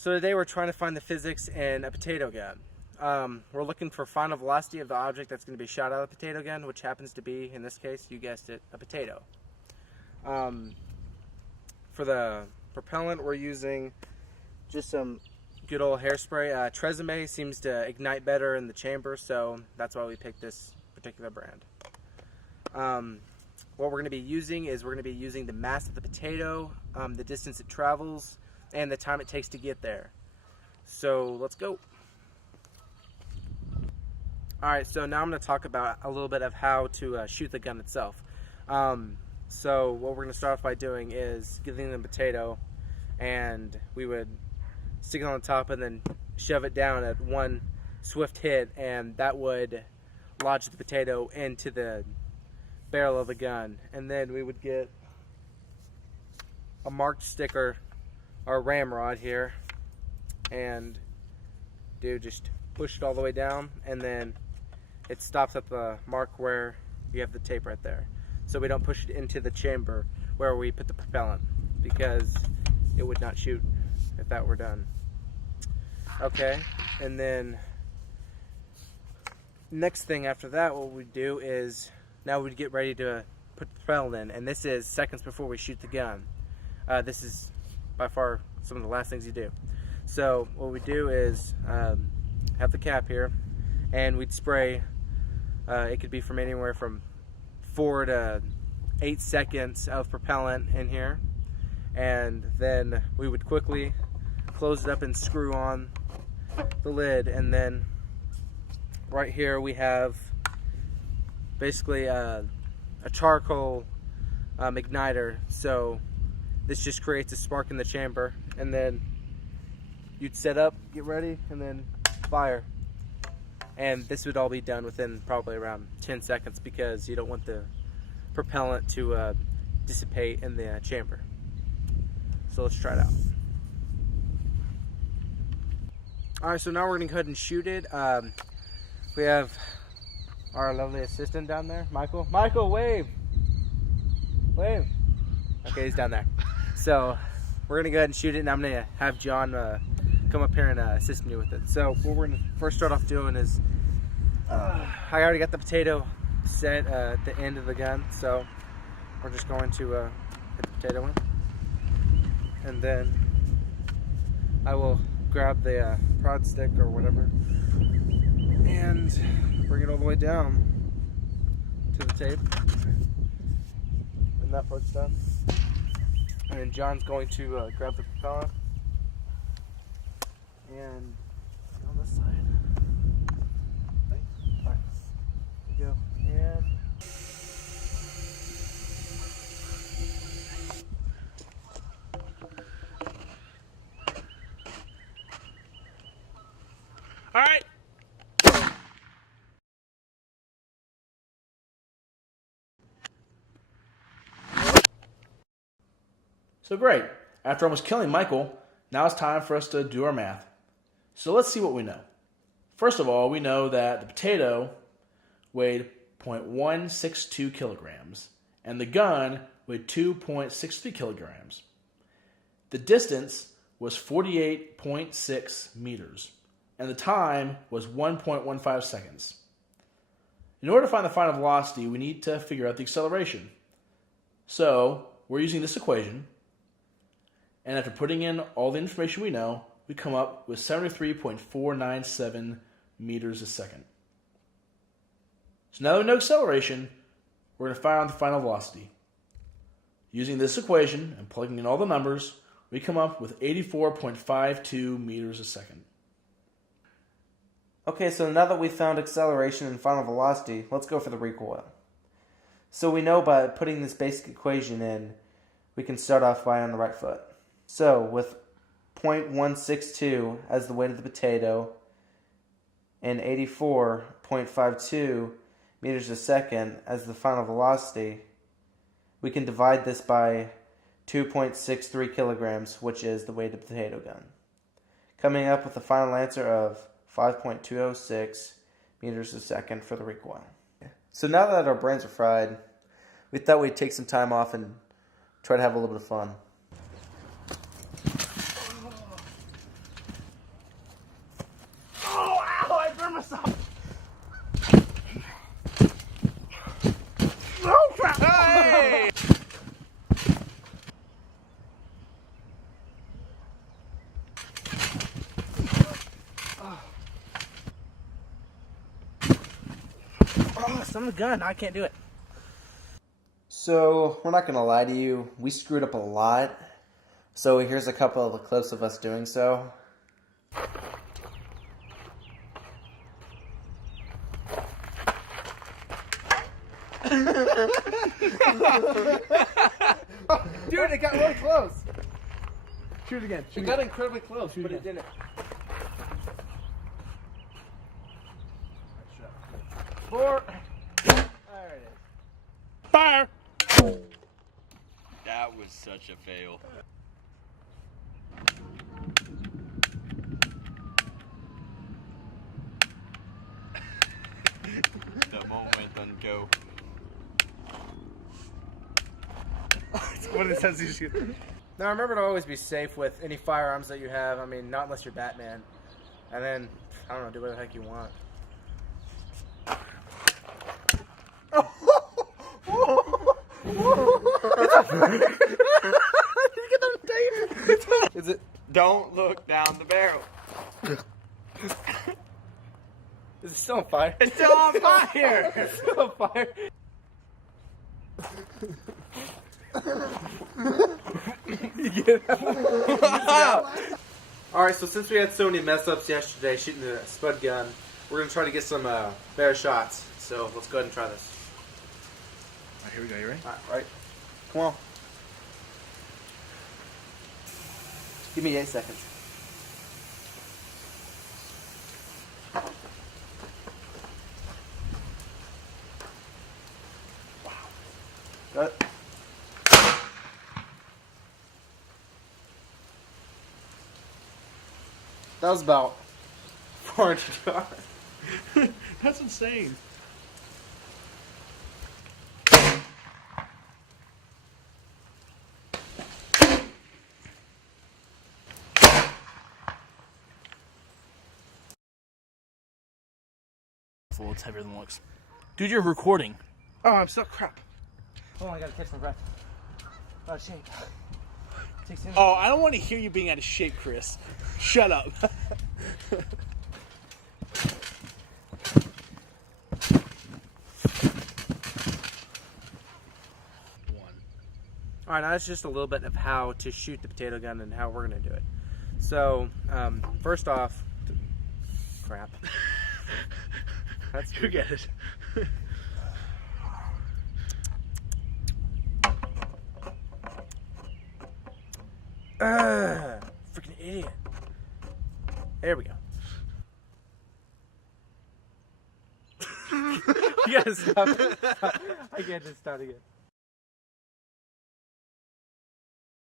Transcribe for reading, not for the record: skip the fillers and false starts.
So today we're trying to find the physics in a potato gun. We're looking for final velocity of the object that's going to be shot out of the potato gun, which happens to be, in this case, you guessed it, a potato. For the propellant, we're using just some good old hairspray. Tresemme seems to ignite better in the chamber, so that's why we picked this particular brand. What we're going to be using is we're going to be using the mass of the potato, the distance it travels, and the time it takes to get there. So let's go. Alright, so now I'm going to talk about a little bit of how to shoot the gun itself. So what we're going to start off by doing is getting the potato, and we would stick it on the top and then shove it down at one swift hit, and that would lodge the potato into the barrel of the gun. And then we would get a marked sticker, our ramrod here, and just push it all the way down, and then it stops at the mark where you have the tape right there. So we don't push it into the chamber where we put the propellant, because it would not shoot if that were done. Okay, and then next thing after that, what we do is now we'd get ready to put the propellant in, and this is seconds before we shoot the gun. This is by far some of the last things you do. So what we do is have the cap here, and we'd spray. It could be from anywhere from 4 to 8 seconds of propellant in here, and then we would quickly close it up and screw on the lid. And then right here we have basically a charcoal igniter, so this just creates a spark in the chamber, and then you'd set up, get ready, and then fire. And this would all be done within probably around 10 seconds, because you don't want the propellant to dissipate in the chamber. So let's try it out. Alright, so now we're going to go ahead and shoot it. We have our lovely assistant down there, Michael. Michael, wave! Wave! Okay, he's down there. So we're going to go ahead and shoot it, and I'm going to have John come up here and assist me with it. So what we're going to first start off doing is, I already got the potato set at the end of the gun, so we're just going to hit the potato in, and then I will grab the prod stick or whatever and bring it all the way down to the tape, and that part's done. And then John's going to grab the propellant and on this side. Alright, here we go. And alright. So great. After almost killing Michael, now it's time for us to do our math. So let's see what we know. First of all, we know that the potato weighed 0.162 kilograms and the gun weighed 2.63 kilograms. The distance was 48.6 meters and the time was 1.15 seconds. In order to find the final velocity, we need to figure out the acceleration. So we're using this equation, and after putting in all the information we know, we come up with 73.497 meters a second. So now that we know acceleration, we're going to find out the final velocity. Using this equation and plugging in all the numbers, we come up with 84.52 meters a second. Okay, so now that we've found acceleration and final velocity, let's go for the recoil. So we know by putting this basic equation in, we can start off by on the right foot. So with 0.162 as the weight of the potato and 84.52 meters a second as the final velocity, we can divide this by 2.63 kilograms, which is the weight of the potato gun, coming up with a final answer of 5.206 meters a second for the recoil. So now that our brains are fried, we thought we'd take some time off and try to have a little bit of fun. son of a gun. I can't do it. So, we're not going to lie to you. We screwed up a lot. So, here's a couple of the clips of us doing so. Dude, it got really close. Shoot it again. It got incredibly close, but it didn't. Four. There it is. Fire! That was such a fail. The moment on go. What it says you shoot. Now remember to always be safe with any firearms that you have. I mean, not unless you're Batman. And then, I don't know, do what the heck you want. Is it? Don't look down the barrel. Is it still on fire? It's still on fire. It's still on fire. Alright, so since we had so many mess ups yesterday shooting the Spud Gun, we're going to try to get some better shots. So let's go ahead and try this. Alright, here we go. You ready? Alright, come on. Give me 8 seconds. Wow. Got it. That was about 400 yards. That's insane. It's heavier than it looks. Dude, you're recording. Oh, I'm so crap. Oh, I gotta catch my breath. Oh, shake. Oh, I don't want to hear you being out of shape, Chris. Shut up. Alright, now that's just a little bit of how to shoot the potato gun and how we're gonna do it. So, first off, crap. That's You get it. Freaking idiot. There we go. You gotta stop. I can't just start again.